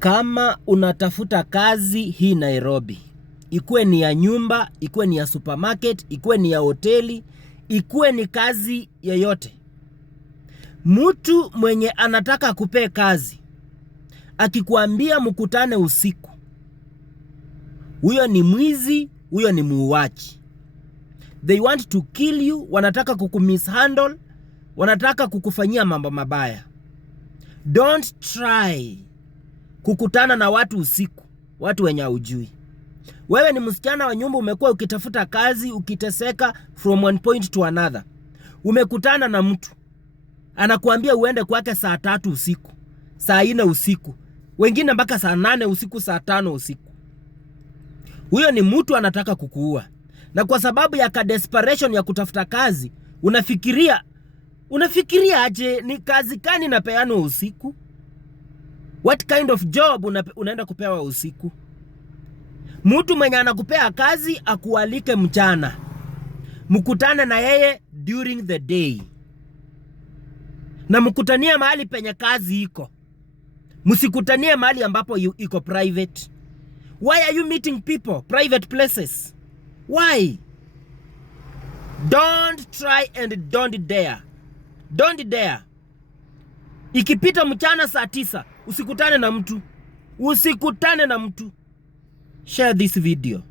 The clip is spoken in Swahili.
Kama unatafuta kazi hii Nairobi, ikuwe ni ya nyumba, ikuwe ni ya supermarket, ikuwe ni ya hoteli, ikuwe ni kazi yoyote, mtu mwenye anataka kupea kazi akikuambia mkutane usiku, huyo ni mwizi, huyo ni muuaji. They want to kill you, wanataka kukumishandle, wanataka kukufanyia mambo mabaya. Don't try kukutana na watu usiku, watu wenye hujui. Wewe ni msichana wa nyumba, umekuwa ukitafuta kazi, ukiteseka from one point to another. Umekutana na mtu anakuambia uende kwake saa 3 usiku, saa 4 usiku, wengine mpaka saa 8 usiku, saa 5 usiku. Huyo ni mtu anataka kukuua. Na kwa sababu ya desperation ya kutafuta kazi, unafikiria aje ni kazi gani napeanwa usiku? What kind of job unaenda kupewa usiku? Mtu mwenye anakupea kazi akualike mchana, mkutane na yeye during the day, na mkutania mahali penye kazi iko. Msikutanie mahali ambapo iko private. Why are you meeting people private places? Why? Don't try and don't dare. Don't dare. Ikipita mchana saa 9, usikutane na mtu. Share this video.